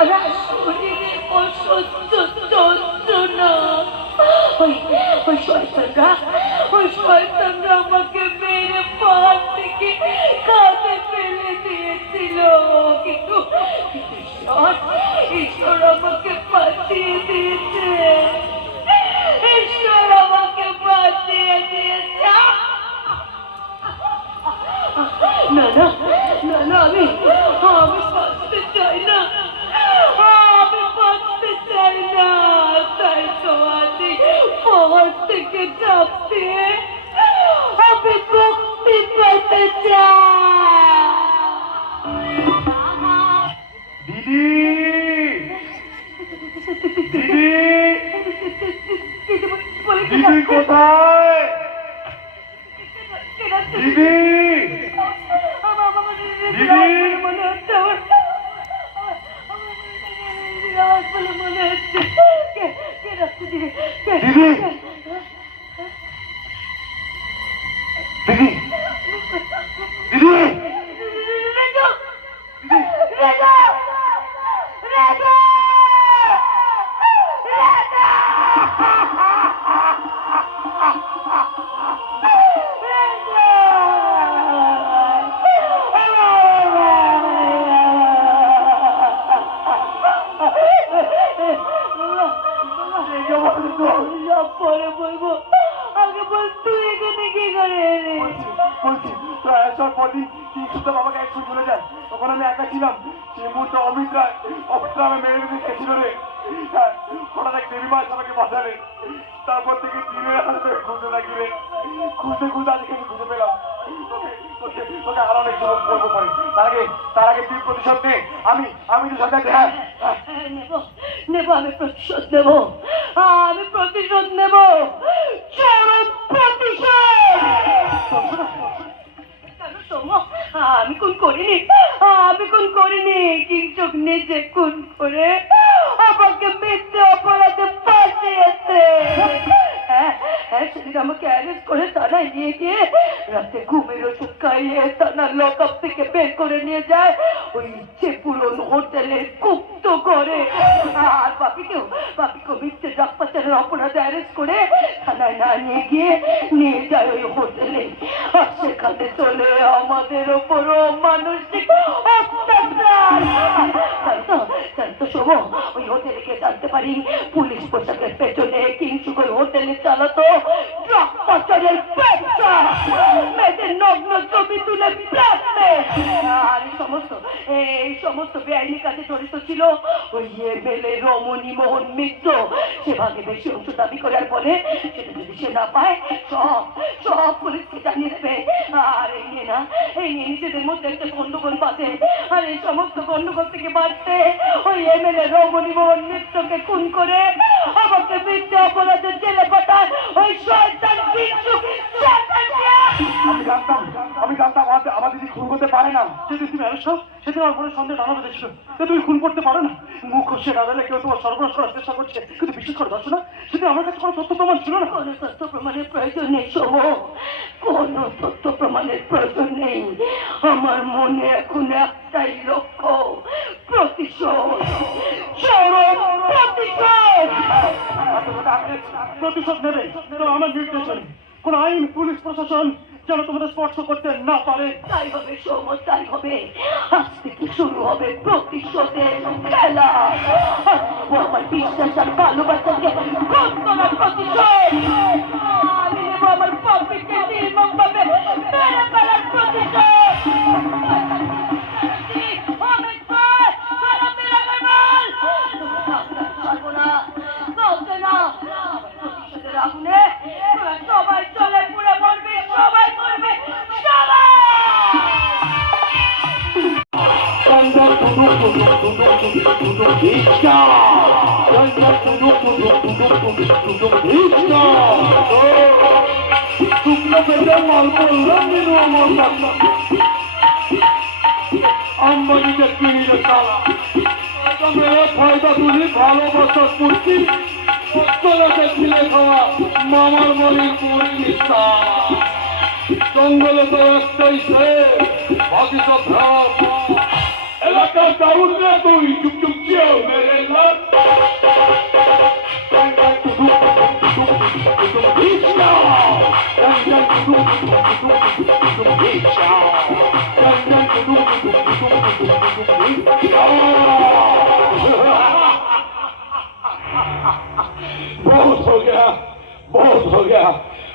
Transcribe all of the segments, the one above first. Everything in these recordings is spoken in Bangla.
সারা শরীরে অসহ্য যন্ত্রণা। ওই শয়তানরা আমাকে মেরে পাহাড় থেকে কাঁধে ফেলে দিয়েছিল, কিন্তু ঈশ্বর আমাকে বাঁচিয়ে দিয়েছে। ঈশ্বর আমাকে বাঁচিয়ে দিয়েছে। না না না না, আমি বাঁচতে চাই না, আমি বাঁচতে চাই না। তাই তো আজ পাহাড় থেকে ঝাঁপ দিয়ে আমি মুক্তি পেতে চাই। দিদি, দিদি, দিদি কোথায়? দিদি, মনে হচ্ছে মনে হচ্ছে দিদি, দিদি, দিদি, পরে বলবো, আগে বল তুই এখানে কি করে এলি? বলছি পরদিন সুদ্ধা বাবাকে একটু চলে যায়, তখন আমি একা ছিলাম। সেই মুহূর্তে অমিতরা আমি মেরে মেরে খেয়েছিল রে। হঠাৎ এক দেবী মাছ আমাকে বাঁচালেন। তারপর থেকে দিনের খুঁজতে থাকি রে, খুঁজতে খুঁজতে আজকে আমি খুঁজে পেলাম। তোকে আরো অনেক সুযোগ করবো পারি। তার আগে তুই প্রতিশোধ নে। আমি তো সাথে নেবো, আমি প্রতিশোধ নেবো, আমি প্রতিশোধ নেবো, চরম প্রতিশোধ। আমি খুন করিনি, কিন্তু নিজে খুন করে আমাকে মিথ্যে অপরাধে ফাঁসিয়েছে। সেদিন আমাকে অ্যারেস্ট করে থানায় নিয়ে গিয়ে রাতে ঘুমের ওষুধ খাইয়ে থানার লকআপ থেকে বের করে নিয়ে যায় ওই ইচ্ছে পূরণ হোটেলের গুপ্ত করে। আর বাপিকেও মিথ্যে ড্রাগ পাচারের অপরাধে অ্যারেস্ট করে থানায় না নিয়ে গিয়ে নিয়ে যায় ওই হোটেলে। আর সেখানে চলে আমাদের ওপরও মানসিক অত্যাচার। জানতো শোভো, ওই হোটেলে গিয়ে জানতে পারি পুলিশ পোশাকের পেছনে কিংসুক ওই হোটেলে চালাতো ড্রাগ পাচারের ব্যবসা, মেয়েদের নগ্ন ছবি তুলে ব্ল্যাকমেল। আর এই সমস্ত বেআইনি কাজে জড়িত ছিল ওই এমএলএ রমণী মোহন মিত্র। সে ভাগে বেশি অংশ দাবি করার বলে সেটা যদি সে না পায় সব পুলিশকে জানিয়ে দেবে। আর এই নিয়ে নিজেদের মধ্যে একটা গন্ডগোল বাঁধে। আর এই সমস্ত গন্ডগোল থেকে বাঁচতে ওই এমএলএ রমণী মোহন মিত্রকে খুন করে আমাকে মিথ্যে অপরাধের জেলে পাঠায় ওই শয়তান কিংসুক। আমি জানতাম আমার দিদি খুন করতে পারে না। যদি তুমি আলোচনা সেদিন আমার মনে সন্দেহ জানাতে দেখছো, তুমি খুন করতে পারো না। মুখ হচ্ছে দাঁড়ালে কেউ তোমার সর্বনাশ করার চেষ্টা করছে, কিন্তু বিশ্বাস করে পারছো না। সেদিন আমার কাছে কোনো তথ্য প্রমাণ ছিল না। কোনো তথ্য প্রমাণের প্রয়োজন নেই শোভো, কোনো তথ্য প্রমাণের প্রয়োজন নেই। আমার মনে এখন একটাই লক্ষ্য, প্রতিশোধ, চরম প্রতিশোধ। প্রতিশোধ নেবে তো আমার নির্দেশনে কোন আইন পুলিশ প্রশাসন যেন তোমাদের স্পর্শ করতে না পারে। তাই হবে সৌম্য, তাই হবে। আজ থেকে শুরু হবে প্রতিশোধের খেলা। আমার বিশ্বাস আর ভালোবাসাকে গ্রহণ করার প্রতিশোধ। আমি নেব আমার পাপিকে নির্মমভাবে মেরে ফেলার প্রতিশোধ। আগুনে সবাই চলে পুড়ে মরবে, সবাই মরবে, আম্বানিকে কিনে চালা ফায়দা তুলি ভালোবাসার পূর্তি ছিলে খাওয়া মামার বাড়ির পরিচিতা। জঙ্গলে তো একটাই সে বাকি সব এলাকার দাউদ না তুই চুপ চুপ চেয়েও মেরে লাভ बहुत हो गया बहुत हो गया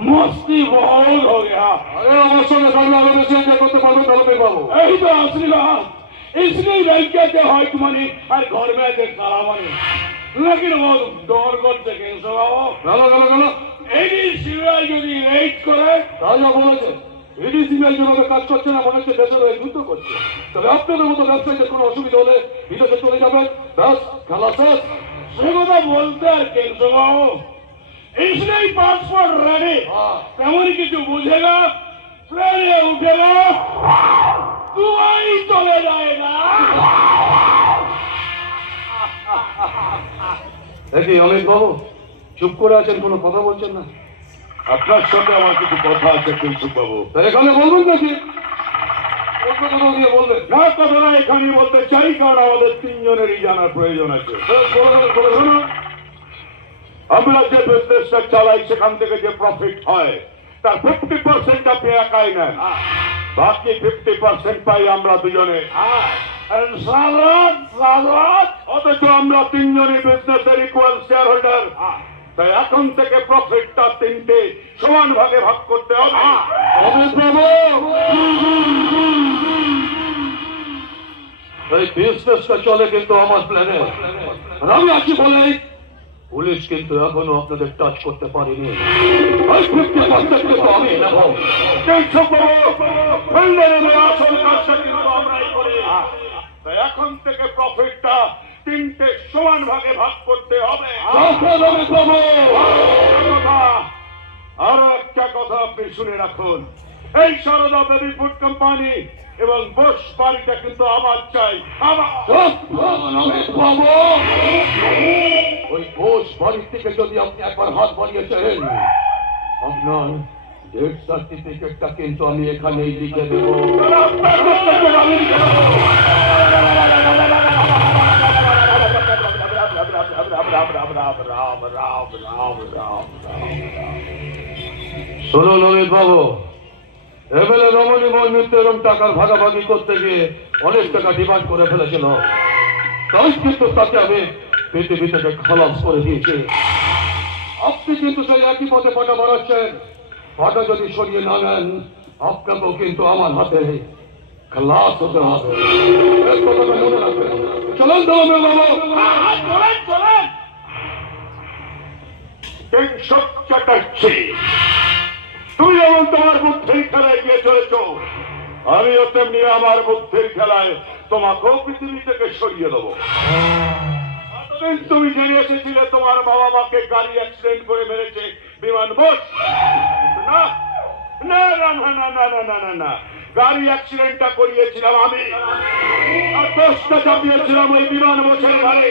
मस्ती बहुत हो गया अरे আমার সঙ্গে সামনে বেশি করতে পারবো তাহলে পাবো এই তো আসলি बात इसलिए लड़के के हाइट मनी और घर में देख काला मनी लेकिन वो डर करते कैसे बाबू चलो चलो चलो एडी सीरियल যদি রেট করে রাজা বলেছে এডি সিরিয়াল যেভাবে কাজ করছে না মনে হচ্ছে দেশের হয়ে যুদ্ধ করছে তবে আপনাদের মতো ব্যবসায়ীদের কোনো অসুবিধা হলে বিদেশে চলে যাবেন ব্যাস খেলা শেষ সে কথা বলতে আর কেন্দ্র বাবু इसलिए पासपोर्ट रेडी তেমনই কিছু বুঝেगा প্লেনে উঠেगा দুবাই চলে যায়গা দেখি অমিত বাবু চুপ করে আছেন কোনো কথা বলছেন না আপনার সঙ্গে আমার কিছু কথা আছে কৌশিক বাবু তাহলে এখানে বলবেন নাকি বলবেন না কথাটা এখানেই বলতে চাই কারণ আমাদের তিনজনেরই জানার প্রয়োজন আছে আমরা যে বিজনেসটা চালাই সেখান থেকে যে প্রফিট হয় তার 50% আপনি একাই নেন বাকি 50% পাই আমরা দুজনে অথচ আমরা তিনজনই বিজনেসের ইকুয়াল শেয়ার হোল্ডার তাই এখন থেকে প্রফিটটা তিনটে সমান ভাগে ভাগ করতে হবে এই বিজনেসটা চলে কিন্তু আমার প্ল্যানে আমি আছি বলে পুলিশ কিন্তু এখনো আপনাদের টাচ করতে পারেনি আমি এখন থেকে প্রফিটটা তিনটে সমান ভাগে ভাগ করতে হবে আরো একটা কথা আপনি শুনে রাখুন এই সারদা বেবি ফুড কোম্পানি এবং বোস বাড়িটা কিন্তু আমার চাই ওই বোস বাড়ির থেকে যদি আপনি একবার হাত বাড়িয়েছেন আপনার ডেথ সার্টিফিকেটটা কিন্তু আমি এখানেই লিখে দেব শুনুন অমিত বাবু এমএলএ রমণী মোহন মিত্র এবং টাকার ভাগাভাগি করতে গিয়ে অনেক টাকা ডিমান্ড করে ফেলেছিল তাই কিন্তু তাকে আমি পৃথিবী থেকে খালাস করে দিয়েছি আপনি কিন্তু সেই একই পথে পাটা বাড়াচ্ছেন পাটা যদি সরিয়ে না নেন আপনাকেও কিন্তু আমার হাতে খালাস হতে হবে কথাটা মনে রাখবেন চলেন তো আমি বাবা চলেন টেনশন চাটাচ্ছি তুমি যেমন তোমার বুদ্ধির খেলায় গিয়ে চলেছ আমিও তেমনি আমার বুদ্ধির খেলায় তোমাকেও পৃথিবী থেকে সরিয়ে দেবো তুমি জেনে এসেছিলে তোমার বাবা মাকে গাড়ি অ্যাক্সিডেন্ট করে মেরেছে বিমান বোস না না না না না না না না না গাড়ি অ্যাক্সিডেন্টটা করিয়েছিলাম আমি আর দোষটা চাপিয়েছিলাম ওই বিমান বোসের ঘরে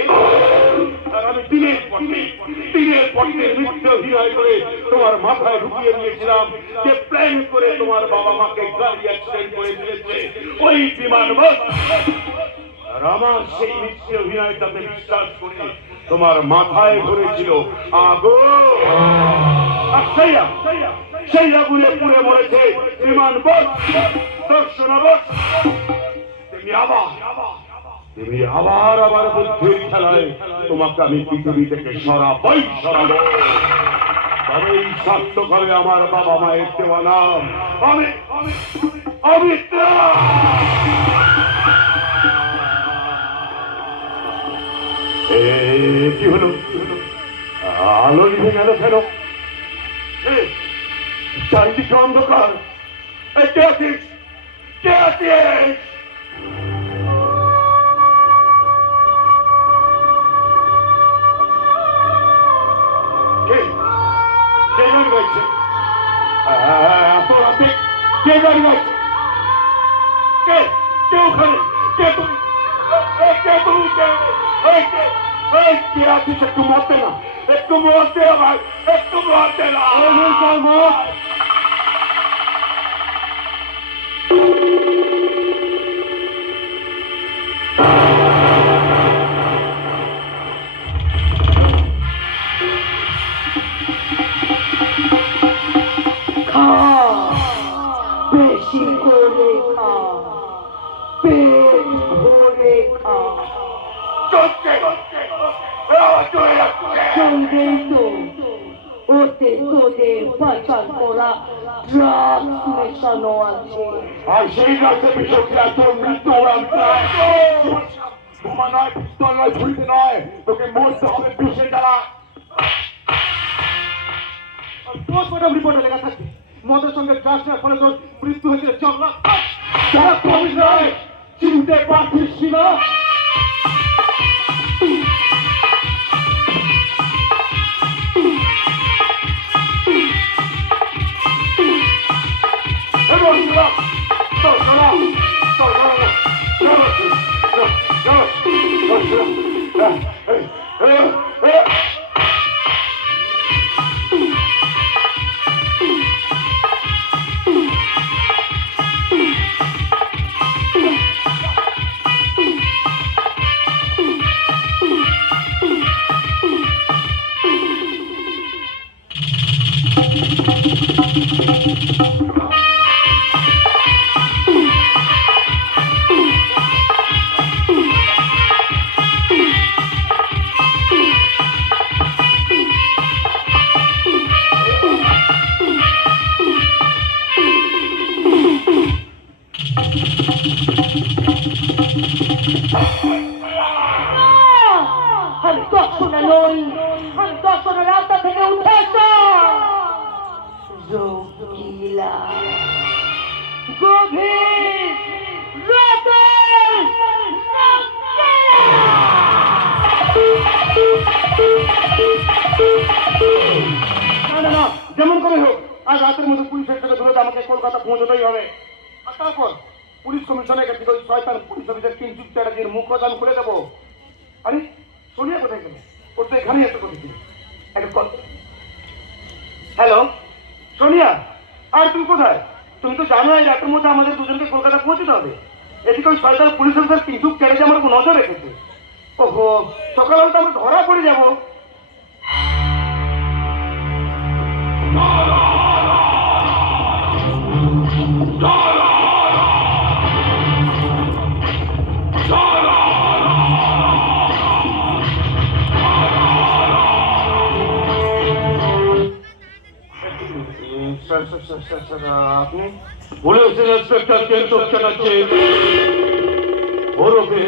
আর আমি দিনের পট্টে মৃত্যু অভিনয় করে তোমার মাথায় ঢুকিয়ে দিয়েছিলাম যে প্ল্যান করে তোমার বাবা মাকে গাড়ি অ্যাক্সিডেন্ট করে দিয়েছে ওই বিমান বোস আর আমার সেই মিথ্যে অভিনয়টাতে বিশ্বাস করে তোমার মাথায় ধরেছিল আগুন আর সেই আগুনে পুড়ে মরেছে বিমান বোস দর্শনা বোস তুমি আবার আমার বুদ্ধির খেলায় তোমাকে আমি পৃথিবী থেকে সরাবই সরাবো তবে এই সার্থক হবে আমার বাবা মায়ের দেওয়া নাম আমি কি হলো আলো নিভে গেল কেন চারিদিকে অন্ধকার কে আছিস কে আছিস একটু মরতে না একটু মরতে ভাই একটু মরতে না চলবেই তো ওতে তোদের পাচার করা ড্রাগস মেশানো আছে। আর সেই রাতে বিষয়টা তোর মৃত্যু তোমার নয়, পিস্তল নয়, ছুরিতে নয়, তোকে মরতে হবে বিষের দ্বারা। পোস্টমর্টম রিপোর্টে লেখা থাকবে মদের সঙ্গে ড্রাগস নেওয়ার ফলে তোর মৃত্যু হয়েছিল। চকলা চিনতে পারছিস না? আমি দর্শনে নই, আমি দর্শনের রাস্তা থেকে উঠে এসো। রোগীলা গভীর রাতের না, যেমন করে হোক আজ রাতের মধ্যে পুলিশের থেকে ধরে আমাকে কলকাতা পৌঁছতেই হবে। আর তারপর পুলিশ কমিশনের কাছে ওই শয়তান পুলিশ অফিসার কিঞ্চিত চ্যাটার্জির মুখ কথা আমি খুলে দেবো। আরে সোনিয়া কোথায় গেল? ওর তো এখানেই এসে করেছিল। একটা কল। হ্যালো সোনিয়া, আর তুমি কোথায়? তুমি তো জানো এই রাতের মধ্যে আমাদের দুজনকে কলকাতা পৌঁছতে হবে। এদিকে ওই শয়তান পুলিশ অফিসার কিঞ্চিত চ্যাটার্জি আমার উপর নজর রেখেছে। ওহো, সকালবেলা তো আমরা ধরা পড়ে যাবো। আপনি পুলিশের ইন্সপেক্টর কেন্দ্র চ্যাটার্জি ওরফে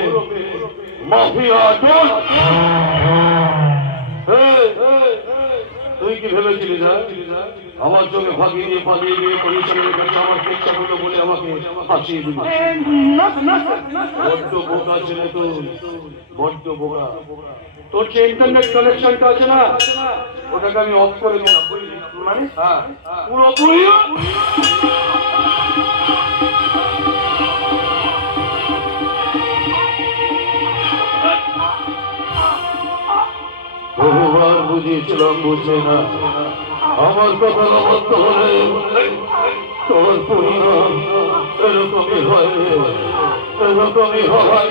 মাফিয়া ডন। তুই কি ভেবেছিলি না আমার সঙ্গে ফাঁকি দিয়ে পুলিশের কাছে আমার চেষ্টা করলো বলে আমাকে ফাঁসিয়ে দিবি? বড্ড বোকা ছেলে তুই, বড্ড বোকা। তোর যে ইন্টারনেট কানেকশনটা আছে না, ওটাকে আমি অফ করে দিলাম, বুঝলি? মানে হ্যাঁ, পুরোপুরি বহুবার বুঝিয়েছিলাম, বুঝে না। আমার কথা অবদ্ধ হলে তোর পরিবার এরকমই হয়, এরকমই হয়।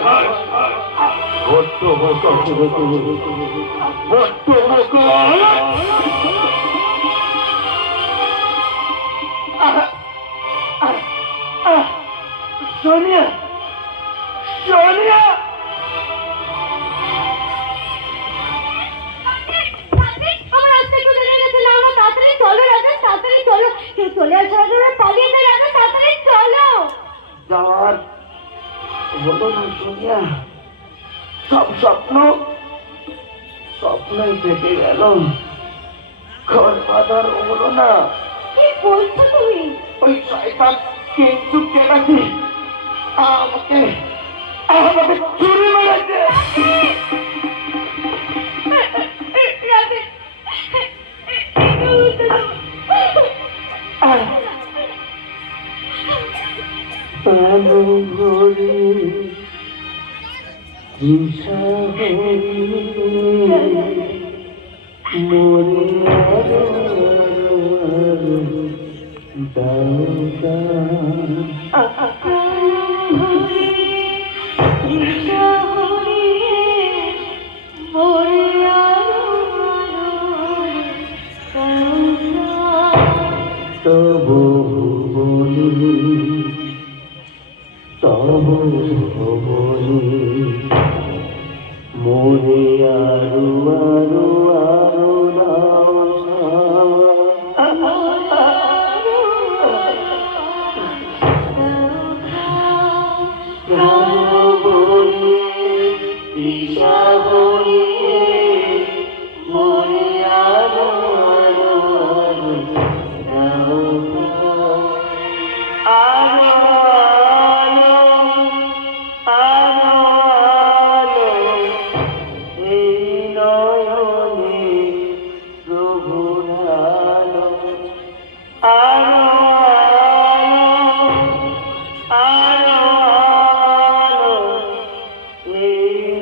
বড্ড বোকা ছিল তুই, বড্ড বোকা। সোনিয়া, সোনিয়া, চলে আসার পালিয়ে যায়, তাড়াতাড়ি চলো। যাওয়ার হলো না সোনিয়া, সব স্বপ্নই থেকে গেল, ঘর বাঁধার হলো না। কি বলছো তুমি? ওই শয়তান কিঞ্চুক চ্যাটার্জি আমাকে চুরি মেরেছে।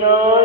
চলো